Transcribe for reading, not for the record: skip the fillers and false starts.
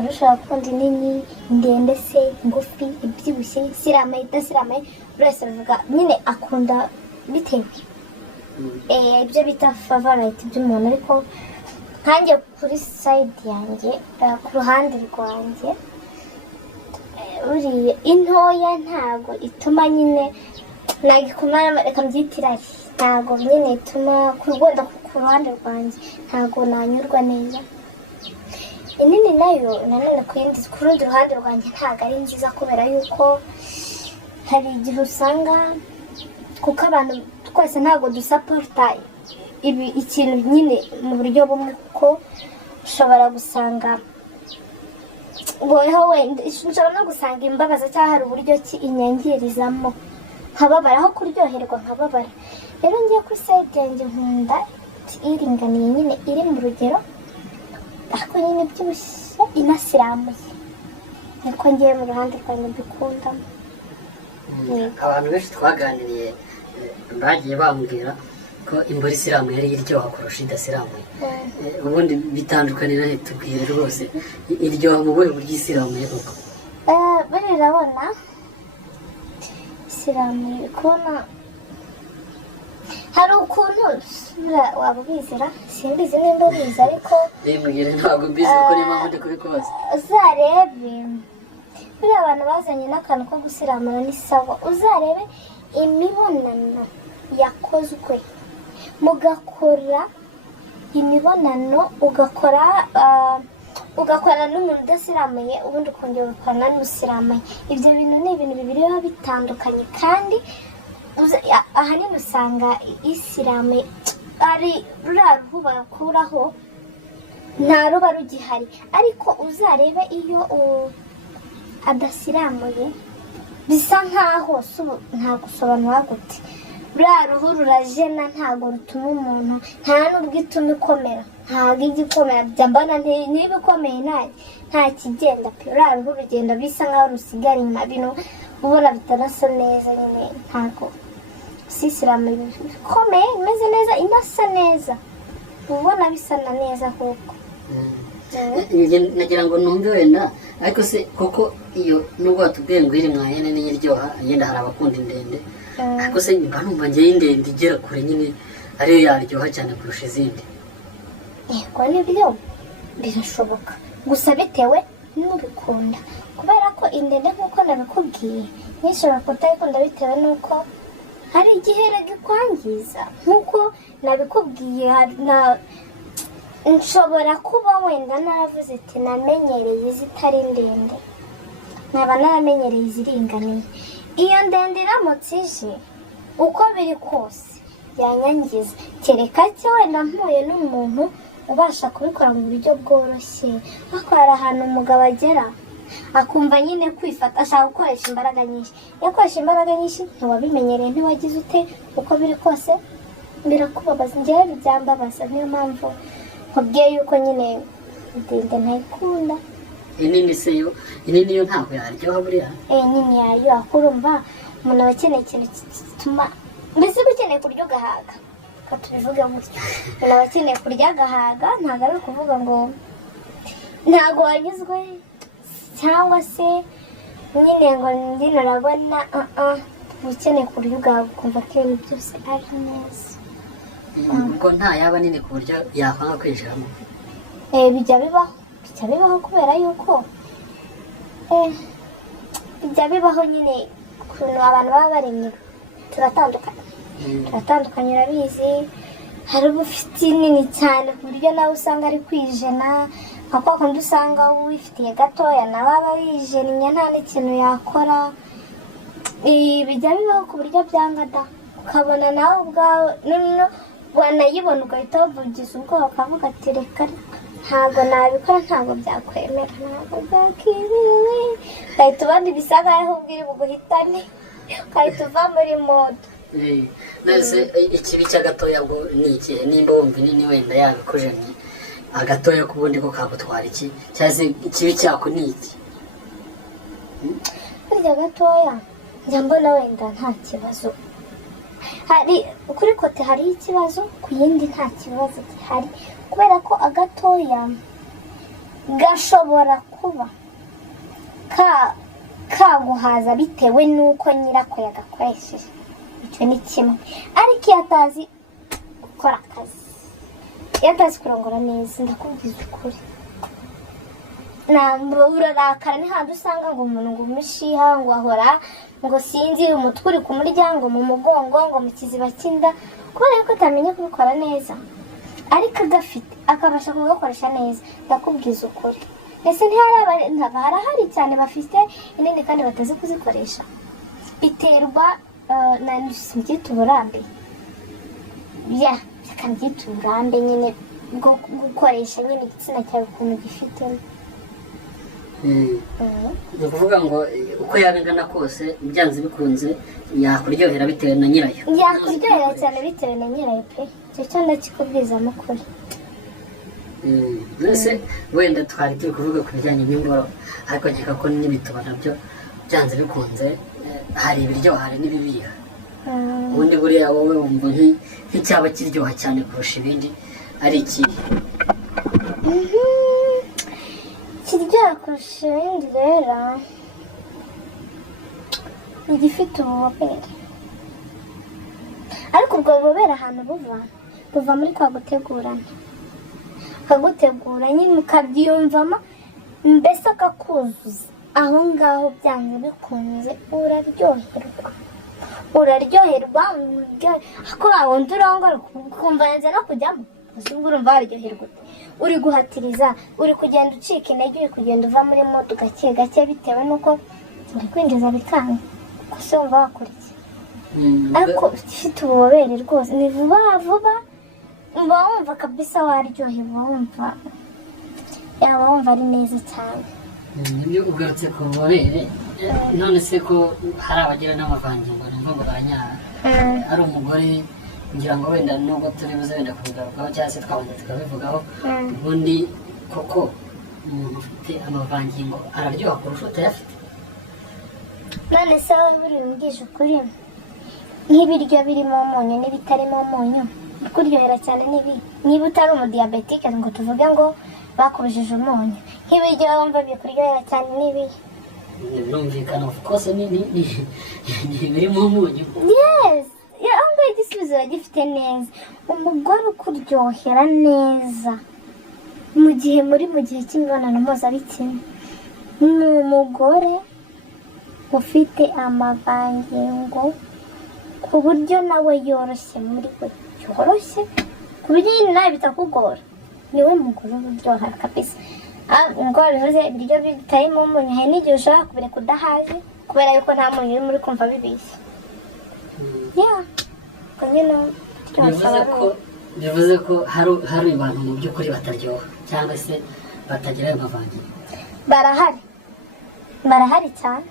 hari ushobora gukunda inini, ndende se, ngufi, ibyibushye, isiramaye, idasiramaye, buri wese avuga nyine akunda bitewe. Ibyo bita favorite by'umuntu, ariko nkanjye kuri side yanjye, ku ruhande rwanjye, uriya intoya ntago ituma nyine nagikumara, reka mbyitirahe, ntago nyine ituma kurwenda ku ruhande rwanjye ntago nanyurwa neza. Inini nayo nanone ku rundi ruhande rwanjye ntago ari nziza, kubera yuko hari igihe usanga, kuko abantu twese ntago dusaporta ikintu nyine mu buryo bumwe, kuko ushobora gusanga wowe wenda ushobora no gusanga imbabaza cyangwa hari uburyo ki inyangirizamo nkababara, aho kuryoherwa nkababara. Rero ngiye kuri side yanjye nkunda iringaniye nyine iri mu rugero, ariko nyine byushye inasiramuye, niko ngiye mu ruhande rwanjye mbikundamo. Abantu benshi twaganiriye bagiye bambwira ko imbura isiramuye ari iryoha kurusha idasiramuye. Ubundi bitandukanira he? Tubwire rwose, iryoha mu buhe buryo isiramuye koko? Buriya urabona isiramuye kubona hari ukuntu waba ubizira, simbizi nimba ubizi, ariko mbwira ntabwo mbizi kuko niyo mpamvu ndi kubikubaza. uzarebe buriya abantu bazanye n'akantu ko gusiramura ni sawa, uzarebe imibonano yakozwe, mugakora imibonano, ugakora n'umuntu udasiramuye, ubundi ukongera ugakorana n'usiramuye. Ibyo bintu ni ibintu bibiri biba bitandukanye, kandi ahanini usanga isiramuye ari ruriya ruhu bakuraho nta ruba rugihari, ariko uzarebe iyo adasiramuye bisa nkaho nta gusobanura gute, ruriya ruhu rurajena, ntabwo rutuma umuntu, nta n'ubwo ituma ikomera, ntabwo ijya ikomera, bya mbona niba ikomeye nta kigenda pe, ruriya ruhu rugenda bisa nkaho rusigara inyuma, bino ubona bitanasa neza nyine. Ntabwo isiramuye ikomeye imeze neza inasa neza, ubona bisa na neza kuko nagira ngo numve wenda, ariko se koko iyo nubwo watubwiye ngo iri mwahene niyo iryoha, yenda hari abakunda indende, ariko se mba numva ngewe indende igera kure nyine ariyo yaryoha cyane kurusha izindi. Yego nibyo birashoboka, gusa bitewe n'ubikunda, kubera ko indende nk'uko nabikubwiye nishobora kutayikunda bitewe n'uko hari igihe ikwangiza, nk'uko nabikubwiye. Nshobora kuba wenda naravuze ati namenyereye izitari ndende, nkaba naramenyereye iziringaniye. Iyo ndende iramutse ije uko biri kose yanyangiza, kereka cyo wenda mpuye n'umuntu ubasha kubikora mu buryo bworoshye. Ariko hari ahantu umugabo agera akumva nyine kwifata, ashaka gukoresha imbaraga nyinshi. Iyo akoresha imbaraga nyinshi ntiwabimenyereye, ntiwagize ute, uko biri kose birakubabaza. Njyewe byambabaza, niyo mpamvu nkubwiye yuko nyine ndende ntayikunda. Inini se yo, inini yo ntabwo yaryoha buriya? Nini yaryoha, kurumva umuntu aba akeneye ikintu gituma, mbese uba ukeneye kurya ugahaga, ko tubivuge gutyo. Umuntu aba akeneye kurya agahaga, ntabwo ari ukuvuga ngo ntabwo wanyuzwe cyangwa se nyine ngo ndino urabona, uba ukeneye kurya ugahaga ukumva ko ibintu byose ari neza. Ubwo nta yaba nini ku buryo yakwanga kwinjiramo? Bijya bibaho kubera yuko bijya bibaho nyine, ukuntu abantu baba baremye turatandukanye urabizi. Hari uba ufite nini cyane ku buryo nawe usanga ari kwijena, nka kwa kundi usanga uwifitiye gatoya nawe aba yijennye nta n'ikintu yakora. Bijya bibaho ku buryo byanga da, ukabona nawe ubwawe wanayibona ugahita wavugiza ubwoba, ukavuga ati reka ntabwo nabikora, ntabwo byakwemera, ntabwo byakwiriwe, ugahita ubona ibisaga ahubwo iri buguhitane, ugahita uva muri modo. Nese ikibi cy'agatoya bwo ni ikihe? Nimba wumva inini wenda yabikujemye, agatoya k'ubundi ko kagutwara iki? Cyangwa se ikibi cyako ni iki? Burya gatoya njya mbona wenda nta kibazo, hari kuri kote hari ikibazo, ku yindi nta kibazo gihari, kubera ko agatoya gashobora kuba kaguhaza bitewe n'uko nyirako yagakoresheje. Icyo ni kimwe. Ariko iyo atazi gukora akazi, iyo atazi kurongora neza, ndakubwiza ukuri, urarakara. Ni handi usanga ngo umuntu ngo umushiha, ngo ahora ngo sinzi umutwe uri kumurya, ngo mu mugongo, ngo mu kiziba cy'inda, kubera yuko atamenya kubikora neza. Ariko agafite akabasha kugakoresha neza, ndakubwiza ukuri. Ese harahari cyane bafite inini kandi batazi kuzikoresha. Biterwa na byita uburambe, byita uburambe nyine bwo gukoresha nyine igitsina cyawe ukuntu gifitemo. ni ukuvuga ngo uko yaba ingana kose byanze bikunze yakuryohera bitewe na nyirayo. Yakuryohera cyane bitewe na nyirayo pe. Icyo cyo ndakikubwizamo ukuri. Mbese wenda twari turi kuvuga ku bijyanye n'imboro, ariko nkeka ko n'ibituba nabyo byanze bikunze hari ibiryoha hari n'ibibiha. Ubundi buriya wowe wumva nk'icyaba kiryoha cyane kurusha ibindi ari ikihe? Kiryoha kurusha ibindi rero ni igifite ububobere. Ariko ubwo bubobere ahantu buva muri kwa gutegurana, akagutegura nyine ukabyiyumvamo, mbese akakuzuza aho ngaho byanze bikunze uraryoherwa. Ako wundi urongora ukumva yanze no kujyamo, gusa ubwo urumva waryoherwa ute? Uri guhatiriza, uri kugenda ucika intege, uri kugenda uva muri moto gake gake bitewe n'uko uri kwinjiza bikanga, gusa wumva wakurikiye. Ariko ufite ububobere rwose ni vuba uba wumva kabisa waryoherwa, wumva ari neza cyane. Nibyo ugarutse ku bubobere, none se ko hari abagira n'amavangingo numva ngo baranyara, ari umugore ngira ngo wenda nubwo turi buze wenda kubigarukaho cyangwa se twabanza tukabivugaho, ubundi koko umuntu ufite amavangingo araryoha kurusha utayafite? None se wowe burimbwije ukuri, nk'ibiryo birimo umunyu n'ibitarimo umunyu kuryohera cyane n'ibi? Niba utari umudiyabetike ngo tuvuge ngo bakubujije umunyu, nk'ibiryo wumva bikuryohera cyane n'ibi? Birumvikana kose ni birimo umunyu. Yes, ahubwo igisubizo gifite neza. Umugore ukuryohera neza mu gihe cy'imibonano mpuzabitsina ni umugore ufite amavangingo, ku buryo nawe yoroshye muri we, yoroshye ku buryo nyine nawe bitakugora. Niwe mugore uryoha kabisa. Ngo bivuze ibiryo bitarimo umunyu, hari n'igihe ushobora kubireka udahaze kubera yuko nta munyu uri muri kumva bibishye. Bivuze ko hari abantu mu by'ukuri bataryoha cyangwa se batagira ayo mavangingo. Barahari cyane.